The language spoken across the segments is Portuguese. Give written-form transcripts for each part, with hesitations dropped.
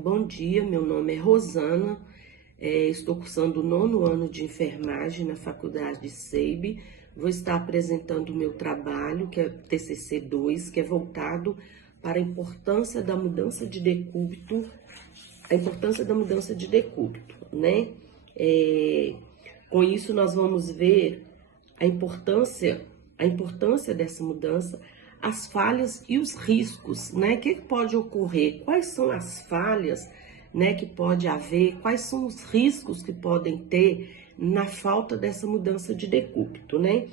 Bom dia, meu nome é Rosana, estou cursando o 9º ano de enfermagem na Faculdade de SEIB. Vou estar apresentando o meu trabalho, que é TCC2, que é voltado para a importância da mudança de decúbito, né? Com isso nós vamos ver a importância dessa mudança, as falhas e os riscos, né? O que pode ocorrer? Quais são as falhas, né, que pode haver? Quais são os riscos que podem ter na falta dessa mudança de decúbito, né?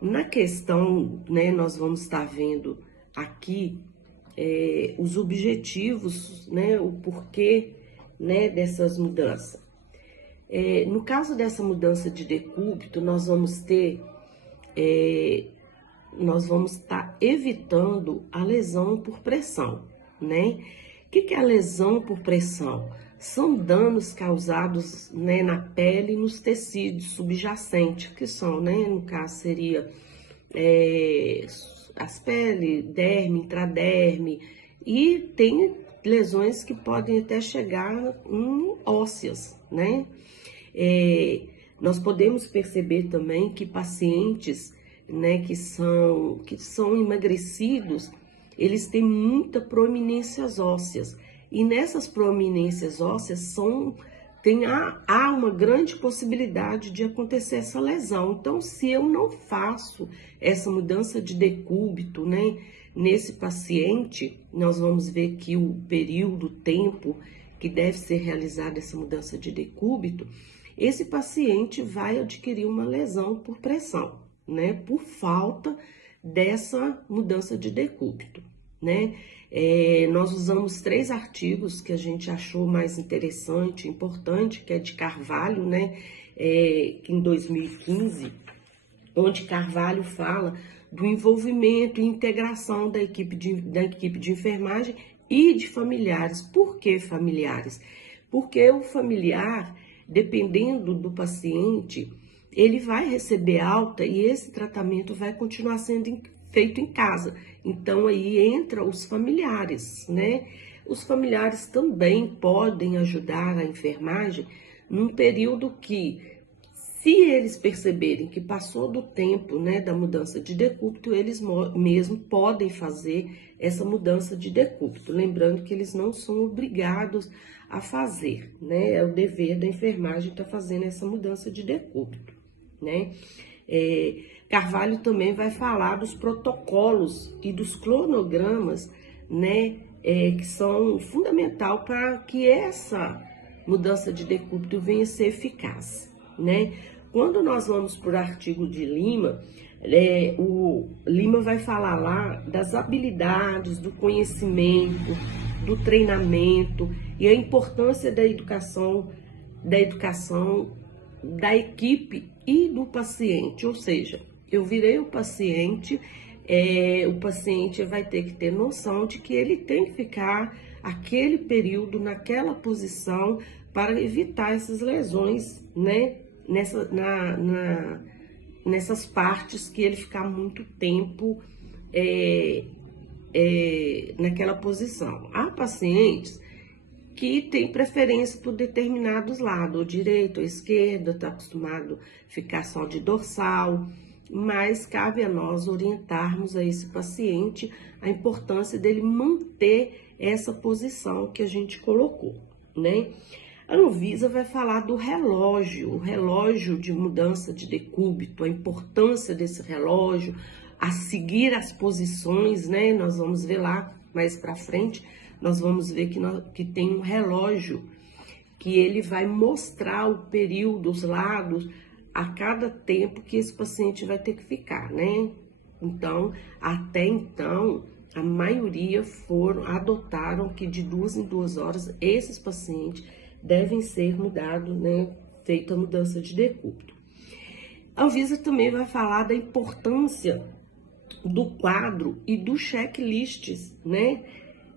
Na questão, né, nós vamos estar vendo aqui os objetivos, né, o porquê, né, dessas mudanças. No caso dessa mudança de decúbito, nós vamos estar evitando a lesão por pressão, né? O que é a lesão por pressão? São danos causados, né, na pele e nos tecidos subjacentes, que são, né, no caso seria as peles, derme, intraderme, e tem lesões que podem até chegar em ósseas, né? Nós podemos perceber também que pacientes, né, que são emagrecidos, eles têm muita proeminências ósseas, e nessas proeminências ósseas há uma grande possibilidade de acontecer essa lesão. Então, se eu não faço essa mudança de decúbito, né, nesse paciente, nós vamos ver que o período, o tempo que deve ser realizada essa mudança de decúbito, esse paciente vai adquirir uma lesão por pressão, né, por falta dessa mudança de decúbito, né? Nós usamos 3 artigos que a gente achou mais interessante, importante, que é de Carvalho, né, em 2015, onde Carvalho fala do envolvimento e integração da equipe de enfermagem e de familiares. Por que familiares? Porque o familiar, dependendo do paciente, ele vai receber alta e esse tratamento vai continuar sendo feito em casa. Então, aí entra os familiares, né? Os familiares também podem ajudar a enfermagem num período que, se eles perceberem que passou do tempo, né, da mudança de decúbito, eles mesmo podem fazer essa mudança de decúbito. Lembrando que eles não são obrigados a fazer, né? É o dever da enfermagem estar fazendo essa mudança de decúbito, né? Carvalho também vai falar dos protocolos e dos cronogramas, né, que são fundamental para que essa mudança de decúbito venha a ser eficaz, né? Quando nós vamos para o artigo de Lima, o Lima vai falar lá das habilidades, do conhecimento, do treinamento e a importância da educação da equipe e do paciente. Ou seja, eu virei o paciente vai ter que ter noção de que ele tem que ficar aquele período naquela posição para evitar essas lesões, né? Nessas partes que ele ficar muito tempo naquela posição. Há pacientes que têm preferência por determinados lados, ou direito ou esquerda, está acostumado a ficar só de dorsal, mas cabe a nós orientarmos a esse paciente a importância dele manter essa posição que a gente colocou, né? A Anvisa vai falar do relógio, o relógio de mudança de decúbito, a importância desse relógio, a seguir as posições, né? Nós vamos ver lá mais para frente, nós vamos ver que tem um relógio que ele vai mostrar o período, os lados, a cada tempo que esse paciente vai ter que ficar, né? Então, até então, a maioria adotaram que de 2 em 2 horas esses pacientes devem ser mudados, né? Feita a mudança de decúbito. A Anvisa também vai falar da importância do quadro e dos checklists, né?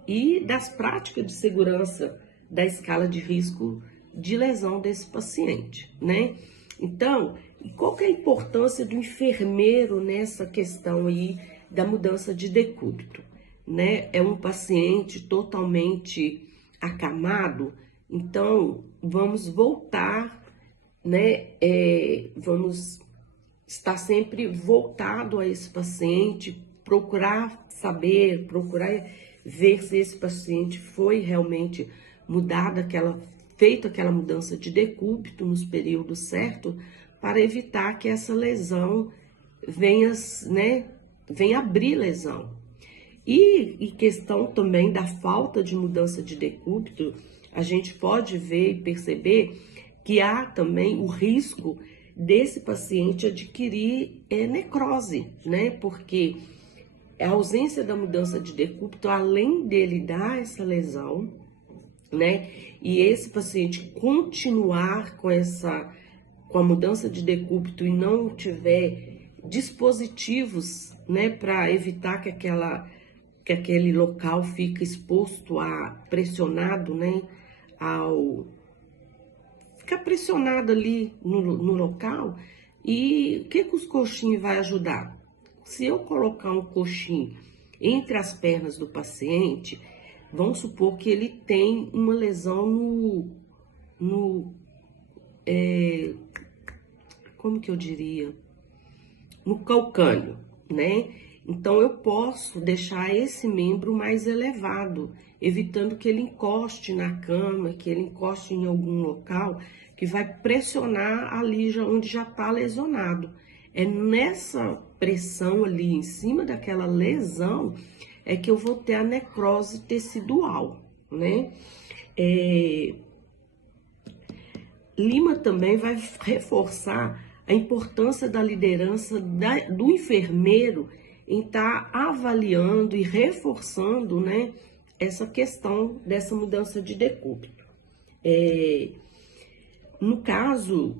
E das práticas de segurança da escala de risco de lesão desse paciente, né? Então, qual que é a importância do enfermeiro nessa questão aí da mudança de decúbito? né, é um paciente totalmente acamado, então vamos voltar, né, vamos estar sempre voltado a esse paciente, procurar saber, procurar ver se esse paciente foi realmente mudado, feito aquela mudança de decúbito nos períodos certos, para evitar que essa lesão venha, né, venha abrir lesão. E questão também da falta de mudança de decúbito, a gente pode ver e perceber que há também o risco desse paciente adquirir necrose, né? Porque a ausência da mudança de decúbito, além dele dar essa lesão, né? E esse paciente continuar com a mudança de decúbito e não tiver dispositivos, né, para evitar que aquele local fique exposto pressionado, né, ficar pressionado ali no local. E o que os coxins vai ajudar? Se eu colocar um coxim entre as pernas do paciente, vamos supor que ele tem uma lesão como que eu diria? No calcâneo, né? Então eu posso deixar esse membro mais elevado, evitando que ele encoste na cama, que ele encoste em algum local que vai pressionar ali onde já está lesionado. É nessa pressão ali em cima daquela lesão é que eu vou ter a necrose tecidual, né? Lima também vai reforçar a importância da liderança do enfermeiro em estar avaliando e reforçando, né, essa questão dessa mudança de decúbito. No caso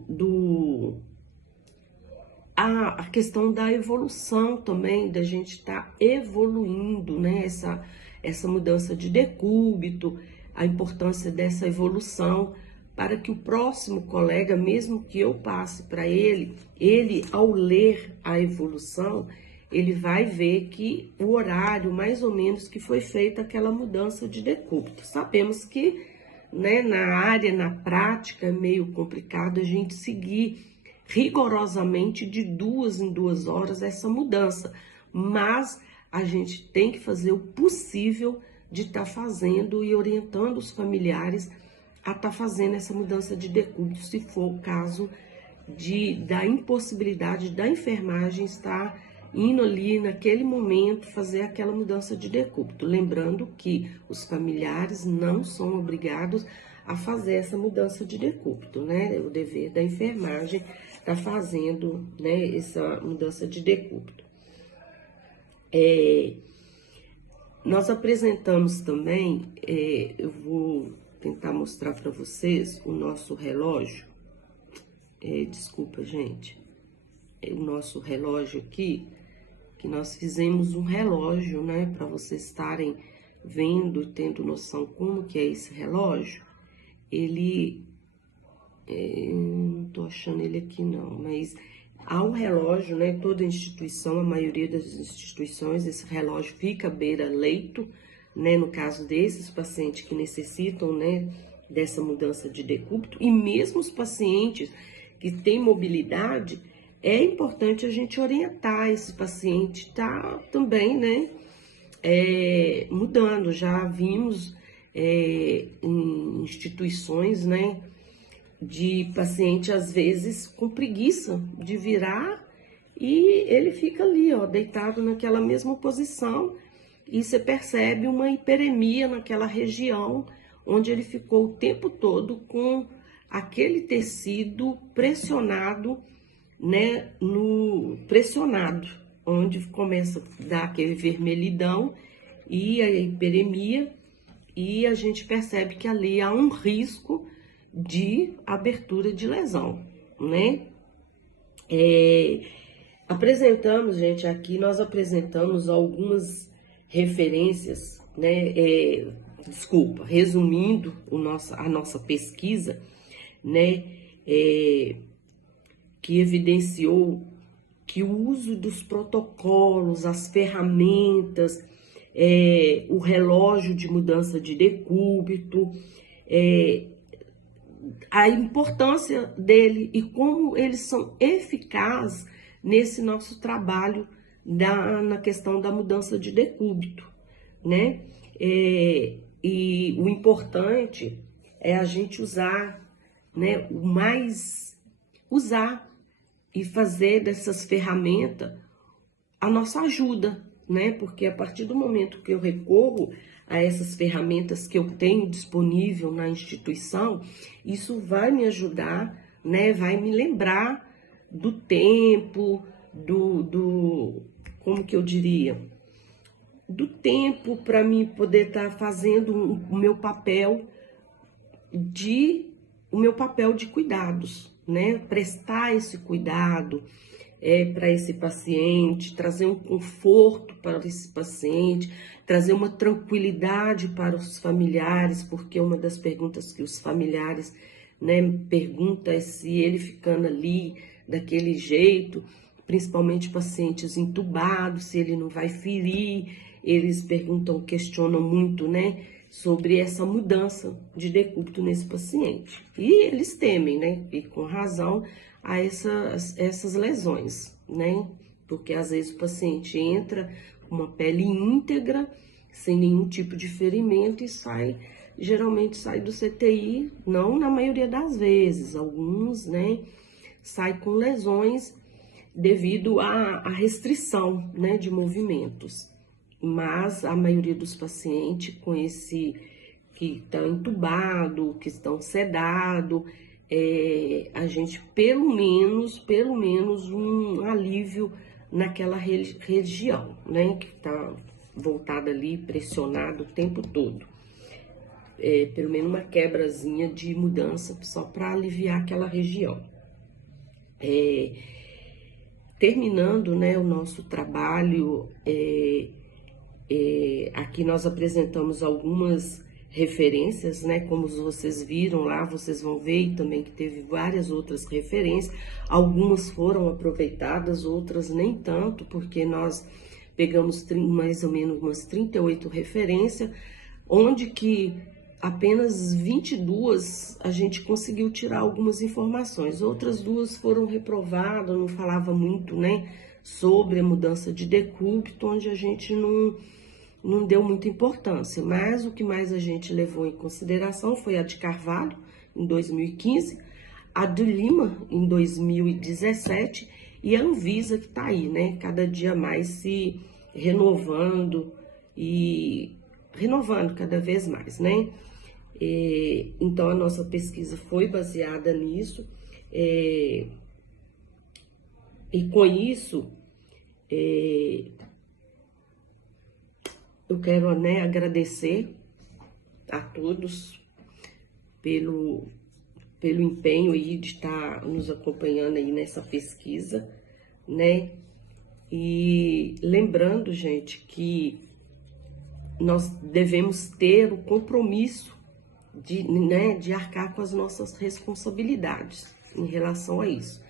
a questão da evolução também, da gente estar evoluindo, né, essa mudança de decúbito, a importância dessa evolução, para que o próximo colega, mesmo que eu passe para ele, ao ler a evolução, ele vai ver que o horário, mais ou menos, que foi feita aquela mudança de decúbito. Sabemos que, né, na área, na prática, é meio complicado a gente seguir rigorosamente de 2 em 2 horas essa mudança, mas a gente tem que fazer o possível de estar fazendo e orientando os familiares a estar fazendo essa mudança de decúbito, se for o caso da impossibilidade da enfermagem estar indo ali naquele momento fazer aquela mudança de decúbito. Lembrando que os familiares não são obrigados a fazer essa mudança de decúbito, né? O dever da enfermagem está fazendo, né, essa mudança de decúbito. Nós apresentamos também, eu vou tentar mostrar para vocês o nosso relógio. Desculpa, gente. O nosso relógio aqui, que nós fizemos um relógio, né, para vocês estarem vendo, tendo noção como que é esse relógio. Ele, não tô achando ele aqui não, mas há um relógio, né, toda instituição, a maioria das instituições, esse relógio fica à beira-leito, né, no caso desses pacientes que necessitam, né, dessa mudança de decúbito, e mesmo os pacientes que têm mobilidade, é importante a gente orientar esse paciente, tá também, né, mudando. Já vimos em instituições, né, de paciente, às vezes, com preguiça de virar, e ele fica ali, ó, deitado naquela mesma posição, e você percebe uma hiperemia naquela região, onde ele ficou o tempo todo com aquele tecido pressionado, né, pressionado, onde começa a dar aquele vermelhidão e a hiperemia, e a gente percebe que ali há um risco de abertura de lesão, né? Apresentamos, gente, aqui nós apresentamos algumas referências, né? Resumindo a nossa pesquisa, né? Que evidenciou que o uso dos protocolos, as ferramentas o relógio de mudança de decúbito, a importância dele e como eles são eficazes nesse nosso trabalho na questão da mudança de decúbito, né? E o importante é a gente usar, né? Usar e fazer dessas ferramentas a nossa ajuda, né? Porque a partir do momento que eu recorro a essas ferramentas que eu tenho disponível na instituição, isso vai me ajudar, né? Vai me lembrar do tempo, como que eu diria? Do tempo para mim poder estar fazendo o meu papel de cuidados, né? Prestar esse cuidado para esse paciente, trazer um conforto para esse paciente, trazer uma tranquilidade para os familiares, porque uma das perguntas que os familiares, né, perguntam é se ele ficando ali daquele jeito, principalmente pacientes entubados, se ele não vai ferir, eles perguntam, questionam muito, né, sobre essa mudança de decúbito nesse paciente. E eles temem, né, e com razão, a essas lesões, né? Porque às vezes o paciente entra com uma pele íntegra, sem nenhum tipo de ferimento e geralmente sai do CTI, não na maioria das vezes, alguns, né, sai com lesões devido à restrição, né, de movimentos. Mas a maioria dos pacientes com esse que estão entubados, que estão sedados, a gente pelo menos um alívio naquela região, né, que está voltada ali, pressionado o tempo todo. Pelo menos uma quebrazinha de mudança só para aliviar aquela região. Terminando, né, o nosso trabalho, aqui nós apresentamos algumas referências, né? Como vocês viram lá, vocês vão ver também que teve várias outras referências. Algumas foram aproveitadas, outras nem tanto, porque nós pegamos mais ou menos umas 38 referências, onde que apenas 22 a gente conseguiu tirar algumas informações. Outras duas foram reprovadas, não falava muito, né, sobre a mudança de decúbito, onde a gente não deu muita importância, mas o que mais a gente levou em consideração foi a de Carvalho, em 2015, a de Lima, em 2017, e a Anvisa, que está aí, né, cada dia mais se renovando e renovando cada vez mais, né. Então, a nossa pesquisa foi baseada nisso, e com isso, eu quero, né, agradecer a todos pelo empenho aí de estar nos acompanhando aí nessa pesquisa, né? E lembrando, gente, que nós devemos ter o compromisso de arcar com as nossas responsabilidades em relação a isso.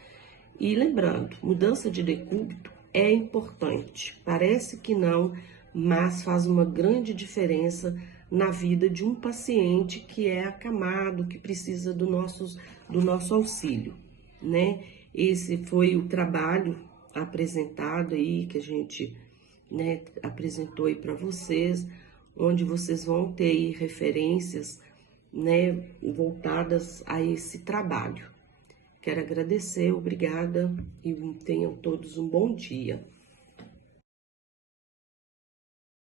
E lembrando, mudança de decúbito é importante, parece que não, mas faz uma grande diferença na vida de um paciente que é acamado, que precisa do nosso auxílio, né? Esse foi o trabalho apresentado aí, que a gente, né, apresentou aí para vocês, onde vocês vão ter aí referências, né, voltadas a esse trabalho. Quero agradecer, obrigada e tenham todos um bom dia.